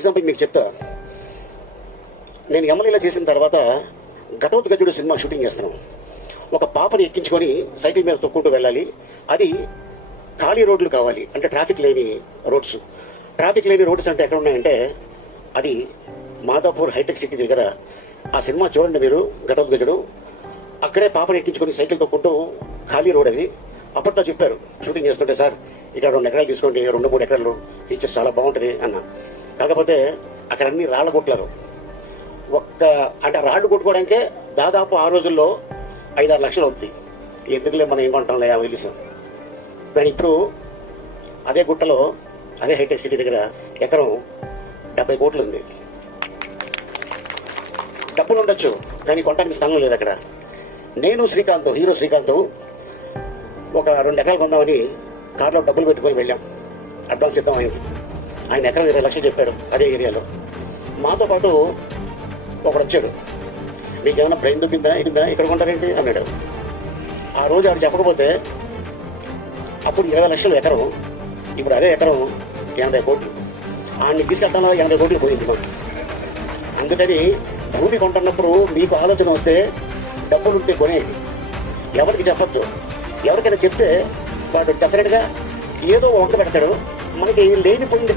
Example మీకు చెప్తా. నేను ఎమ్మెల్యేలా చేసిన తర్వాత ఘటోత్కచుడు సినిమా షూటింగ్ చేస్తున్నాం. ఒక పాపని ఎక్కించుకొని సైకిల్ మీద తొక్కుంటూ వెళ్ళాలి. అది ఖాళీ రోడ్లు కావాలి, అంటే ట్రాఫిక్ లేని రోడ్స్. ట్రాఫిక్ లేని రోడ్స్ అంటే ఎక్కడ ఉన్నాయంటే అది మాదాపూర్ హైటెక్ సిటీ దగ్గర. ఆ సినిమా చూడండి మీరు, ఘటోత్కచుడు. అక్కడే పాపని ఎక్కించుకొని సైకిల్ తొక్కుంటూ ఖాళీ రోడ్ అది. అప్పట్లో చెప్పారు షూటింగ్ చేస్తుంటే, సార్ ఇక్కడ 2 ఎకరాలు తీసుకోండి, 2-3 ఎకరాలు ఫీచర్స్ చాలా బాగుంటుంది అన్న. కాకపోతే అక్కడ అన్ని రాళ్ల కొట్లారు. అంటే రాళ్లు కొట్టుకోవడానికే దాదాపు ఆ రోజుల్లో 5-6 లక్షలు అవుతుంది. ఎందుకులే మనం ఏం కొంటాంలే వదిలేసాం. కానీ ఇప్పుడు అదే గుట్టలో, అదే హైటెక్ సిటీ దగ్గర ఎకరం 70 కోట్లు ఉంది. డబ్బులు ఉండొచ్చు, కానీ కొనడానికి స్థలం లేదు అక్కడ. నేను శ్రీకాంత్, హీరో శ్రీకాంత్ ఒక 2 ఎకరాలు కొందామని కార్లో డబ్బులు పెట్టుకొని వెళ్ళాం. అడ్వాన్స్ ఇద్దాం ఆయనకి. ఆయన ఎకరం 20 లక్షలు చెప్పాడు అదే ఏరియాలో. మాతో పాటు ఒకడు వచ్చాడు, మీకేమైనా బ్రెయిన్ దుబ్బిందా ఇక్కడ కొంటారేంటి అన్నాడు. ఆ రోజు ఆడు చెప్పకపోతే అప్పుడు 20 లక్షలు ఎకరం, ఇప్పుడు అదే ఎకరం 80 కోట్లు. ఆయన్ని తీసుకెళ్తానో 80 కోట్లు పోయింది మాకు. అందుకని భూమి కొంటున్నప్పుడు మీకు ఆలోచన వస్తే డబ్బులుంటే కొనేయండి. ఎవరికి చెప్పొద్దు. ఎవరికైనా చెప్తే వాడు డెఫినెట్ గా ఏదో వంట పెడతాడు. మనకి లేనిపోయింది